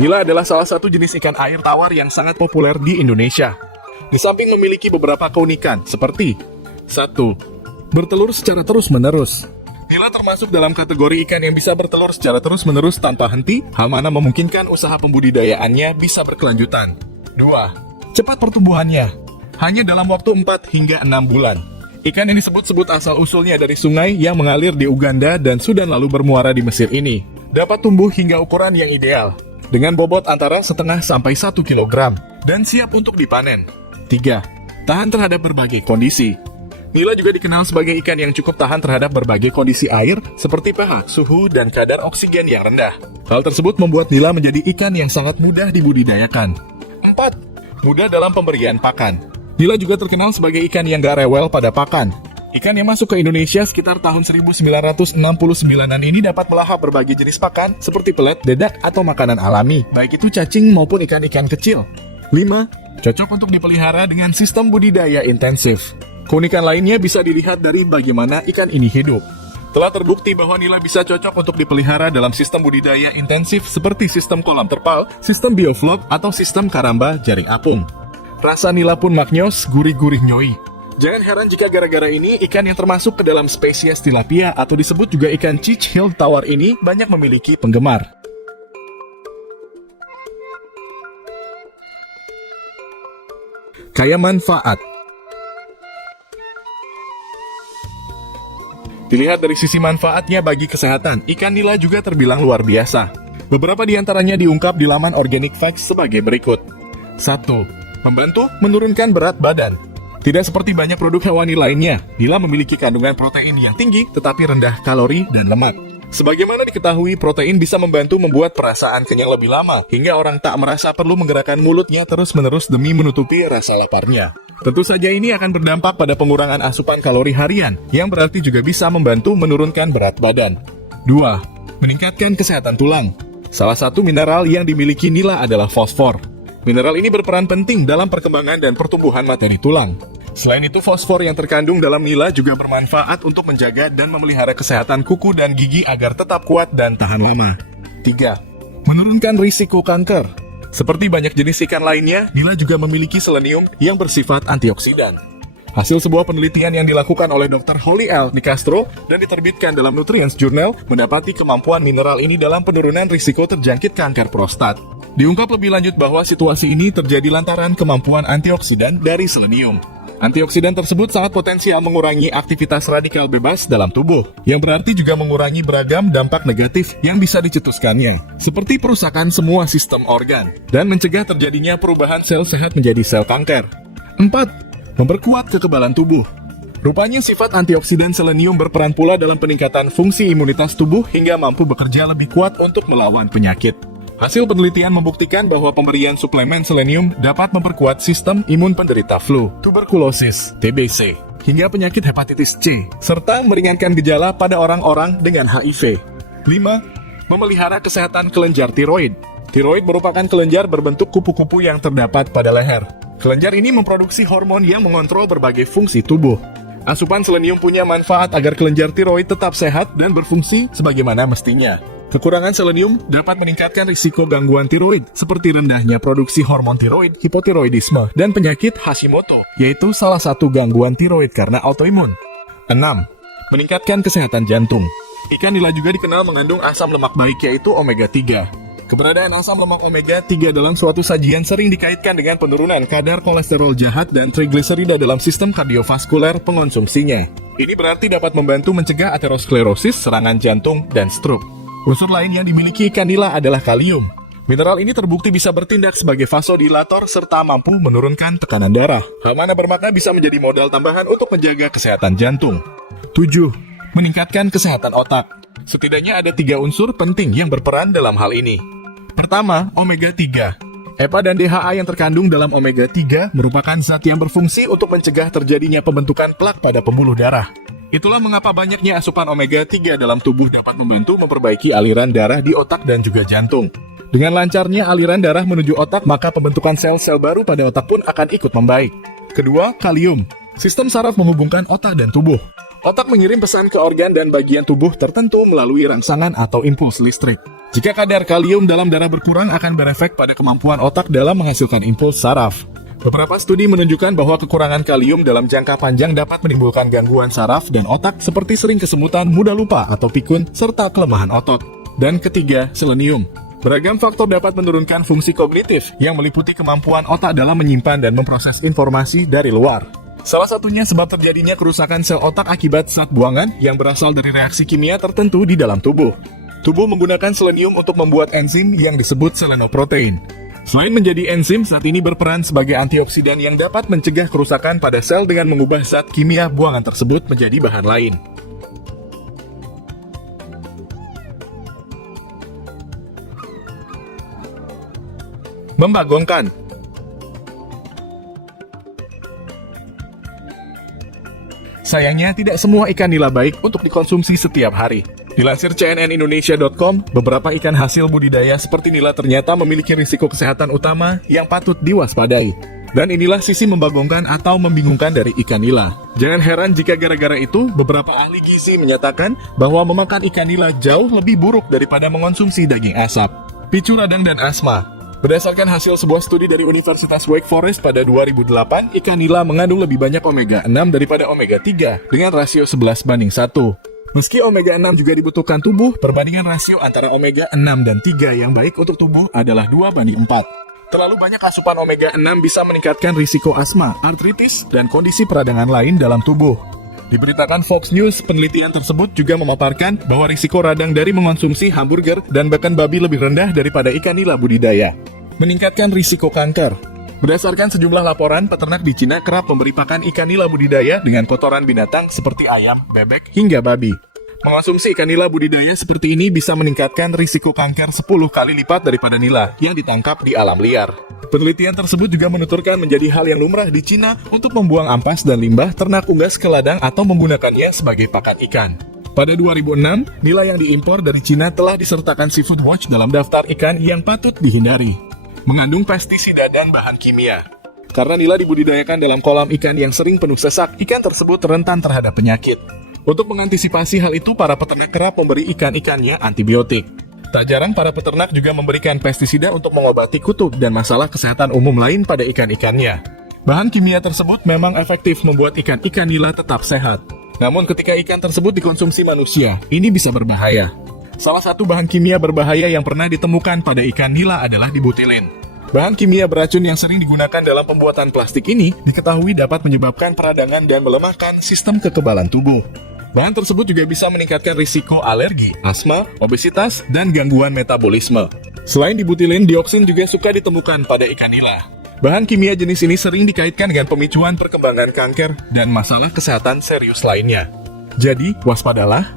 Nila adalah salah satu jenis ikan air tawar yang sangat populer di Indonesia. Di samping memiliki beberapa keunikan seperti 1. Bertelur secara terus-menerus. Nila termasuk dalam kategori ikan yang bisa bertelur secara terus-menerus tanpa henti, hal mana memungkinkan usaha pembudidayaannya bisa berkelanjutan. 2. Cepat pertumbuhannya. Hanya dalam waktu 4 hingga 6 bulan. Ikan yang disebut-sebut asal-usulnya dari sungai yang mengalir di Uganda dan Sudan lalu bermuara di Mesir ini dapat tumbuh hingga ukuran yang ideal, dengan bobot antara setengah sampai 1 kg, dan siap untuk dipanen. 3. Tahan terhadap berbagai kondisi. Nila juga dikenal sebagai ikan yang cukup tahan terhadap berbagai kondisi air, seperti pH, suhu, dan kadar oksigen yang rendah. Hal tersebut membuat Nila menjadi ikan yang sangat mudah dibudidayakan. 4. Mudah dalam pemberian pakan. Nila juga terkenal sebagai ikan yang gak rewel pada pakan. Ikan yang masuk ke Indonesia sekitar tahun 1969-an ini dapat melahap berbagai jenis pakan seperti pelet, dedak, atau makanan alami, baik itu cacing maupun ikan-ikan kecil. 5. Cocok untuk dipelihara dengan sistem budidaya intensif. Keunikan lainnya bisa dilihat dari bagaimana ikan ini hidup. Telah terbukti bahwa nila bisa cocok untuk dipelihara dalam sistem budidaya intensif seperti sistem kolam terpal, sistem bioflok, atau sistem karamba jaring apung. Rasa nila pun maknyos, gurih-gurih nyoi. Jangan heran jika gara-gara ini ikan yang termasuk ke dalam spesies tilapia atau disebut juga ikan cicil tawar ini banyak memiliki penggemar. Kaya manfaat. Dilihat dari sisi manfaatnya bagi kesehatan, ikan nila juga terbilang luar biasa. Beberapa di antaranya diungkap di laman Organic Facts sebagai berikut. 1. Membantu menurunkan berat badan. Tidak seperti banyak produk hewani lainnya, nila memiliki kandungan protein yang tinggi tetapi rendah kalori dan lemak. Sebagaimana diketahui, protein bisa membantu membuat perasaan kenyang lebih lama, hingga orang tak merasa perlu menggerakkan mulutnya terus-menerus demi menutupi rasa laparnya. Tentu saja ini akan berdampak pada pengurangan asupan kalori harian, yang berarti juga bisa membantu menurunkan berat badan. 2. Meningkatkan kesehatan tulang. Salah satu mineral yang dimiliki nila adalah fosfor. Mineral ini berperan penting dalam perkembangan dan pertumbuhan materi tulang. Selain itu, fosfor yang terkandung dalam nila juga bermanfaat untuk menjaga dan memelihara kesehatan kuku dan gigi agar tetap kuat dan tahan lama. 3. Menurunkan risiko kanker. Seperti banyak jenis ikan lainnya, nila juga memiliki selenium yang bersifat antioksidan. Hasil sebuah penelitian yang dilakukan oleh Dr. Holly L. Nicastro dan diterbitkan dalam Nutrients Journal mendapati kemampuan mineral ini dalam penurunan risiko terjangkit kanker prostat. Diungkap lebih lanjut bahwa situasi ini terjadi lantaran kemampuan antioksidan dari selenium. Antioksidan tersebut sangat potensial mengurangi aktivitas radikal bebas dalam tubuh, yang berarti juga mengurangi beragam dampak negatif yang bisa dicetuskannya, seperti perusakan semua sistem organ, dan mencegah terjadinya perubahan sel sehat menjadi sel kanker. 4. Memperkuat kekebalan tubuh. Rupanya sifat antioksidan selenium berperan pula dalam peningkatan fungsi imunitas tubuh hingga mampu bekerja lebih kuat untuk melawan penyakit. Hasil penelitian membuktikan bahwa pemberian suplemen selenium dapat memperkuat sistem imun penderita flu, tuberkulosis, TBC, hingga penyakit hepatitis C, serta meringankan gejala pada orang-orang dengan HIV. 5. Memelihara kesehatan kelenjar tiroid. Tiroid merupakan kelenjar berbentuk kupu-kupu yang terdapat pada leher. Kelenjar ini memproduksi hormon yang mengontrol berbagai fungsi tubuh. Asupan selenium punya manfaat agar kelenjar tiroid tetap sehat dan berfungsi sebagaimana mestinya. Kekurangan selenium dapat meningkatkan risiko gangguan tiroid, seperti rendahnya produksi hormon tiroid, hipotiroidisme, dan penyakit Hashimoto, yaitu salah satu gangguan tiroid karena autoimun. 6. Meningkatkan kesehatan jantung. Ikan nila juga dikenal mengandung asam lemak baik, yaitu omega 3. Keberadaan asam lemak omega 3 dalam suatu sajian sering dikaitkan dengan penurunan kadar kolesterol jahat dan trigliserida dalam sistem kardiovaskuler pengonsumsinya. Ini berarti dapat membantu mencegah aterosklerosis, serangan jantung, dan stroke. Unsur lain yang dimiliki ikan nila adalah kalium. Mineral ini terbukti bisa bertindak sebagai vasodilator serta mampu menurunkan tekanan darah. Hal mana bermakna bisa menjadi modal tambahan untuk menjaga kesehatan jantung. 7. Meningkatkan kesehatan otak. Setidaknya ada 3 unsur penting yang berperan dalam hal ini. Pertama, omega 3. EPA dan DHA yang terkandung dalam omega 3 merupakan zat yang berfungsi untuk mencegah terjadinya pembentukan plak pada pembuluh darah. Itulah mengapa banyaknya asupan omega 3 dalam tubuh dapat membantu memperbaiki aliran darah di otak dan juga jantung. Dengan lancarnya aliran darah menuju otak, maka pembentukan sel-sel baru pada otak pun akan ikut membaik. Kedua, kalium. Sistem saraf menghubungkan otak dan tubuh. Otak mengirim pesan ke organ dan bagian tubuh tertentu melalui rangsangan atau impuls listrik. Jika kadar kalium dalam darah berkurang akan berefek pada kemampuan otak dalam menghasilkan impuls saraf. Beberapa studi menunjukkan bahwa kekurangan kalium dalam jangka panjang dapat menimbulkan gangguan saraf dan otak seperti sering kesemutan, mudah lupa atau pikun, serta kelemahan otot. Dan ketiga, selenium. Beragam faktor dapat menurunkan fungsi kognitif yang meliputi kemampuan otak dalam menyimpan dan memproses informasi dari luar. Salah satunya sebab terjadinya kerusakan sel otak akibat zat buangan yang berasal dari reaksi kimia tertentu di dalam tubuh. Tubuh menggunakan selenium untuk membuat enzim yang disebut selenoprotein. Selain menjadi enzim, zat ini berperan sebagai antioksidan yang dapat mencegah kerusakan pada sel dengan mengubah zat kimia buangan tersebut menjadi bahan lain. Membagongkan. Sayangnya, tidak semua ikan nila baik untuk dikonsumsi setiap hari. Dilansir cnnindonesia.com, beberapa ikan hasil budidaya seperti nila ternyata memiliki risiko kesehatan utama yang patut diwaspadai. Dan inilah sisi membagongkan atau membingungkan dari ikan nila. Jangan heran jika gara-gara itu, beberapa ahli gizi menyatakan bahwa memakan ikan nila jauh lebih buruk daripada mengonsumsi daging asap. Picu radang dan asma. Berdasarkan hasil sebuah studi dari Universitas Wake Forest pada 2008, ikan nila mengandung lebih banyak omega 6 daripada omega 3 dengan rasio 11:1. Meski omega 6 juga dibutuhkan tubuh, perbandingan rasio antara omega 6 dan 3 yang baik untuk tubuh adalah 2:4. Terlalu banyak asupan omega 6 bisa meningkatkan risiko asma, artritis, dan kondisi peradangan lain dalam tubuh. Diberitakan Fox News, penelitian tersebut juga memaparkan bahwa risiko radang dari mengonsumsi hamburger dan bahkan babi lebih rendah daripada ikan nila budidaya. Meningkatkan risiko kanker. Berdasarkan sejumlah laporan, peternak di Cina kerap memberi pakan ikan nila budidaya dengan kotoran binatang seperti ayam, bebek, hingga babi. Mengonsumsi ikan nila budidaya seperti ini bisa meningkatkan risiko kanker 10 kali lipat daripada nila yang ditangkap di alam liar. Penelitian tersebut juga menuturkan menjadi hal yang lumrah di Cina untuk membuang ampas dan limbah ternak unggas ke ladang atau menggunakannya sebagai pakan ikan. Pada 2006, nila yang diimpor dari Cina telah disertakan Seafood Watch dalam daftar ikan yang patut dihindari. Mengandung pestisida dan bahan kimia. Karena nila dibudidayakan dalam kolam ikan yang sering penuh sesak, ikan tersebut rentan terhadap penyakit. Untuk mengantisipasi hal itu, para peternak kerap memberi ikan-ikannya antibiotik. Tak jarang para peternak juga memberikan pestisida untuk mengobati kutu dan masalah kesehatan umum lain pada ikan-ikannya. Bahan kimia tersebut memang efektif membuat ikan-ikan nila tetap sehat. Namun ketika ikan tersebut dikonsumsi manusia, ini bisa berbahaya. Salah satu bahan kimia berbahaya yang pernah ditemukan pada ikan nila adalah dibutilin. Bahan kimia beracun yang sering digunakan dalam pembuatan plastik ini diketahui dapat menyebabkan peradangan dan melemahkan sistem kekebalan tubuh. Bahan tersebut juga bisa meningkatkan risiko alergi, asma, obesitas, dan gangguan metabolisme. Selain dibutilin, dioksin juga suka ditemukan pada ikan nila. Bahan kimia jenis ini sering dikaitkan dengan pemicuan perkembangan kanker dan masalah kesehatan serius lainnya. Jadi, waspadalah.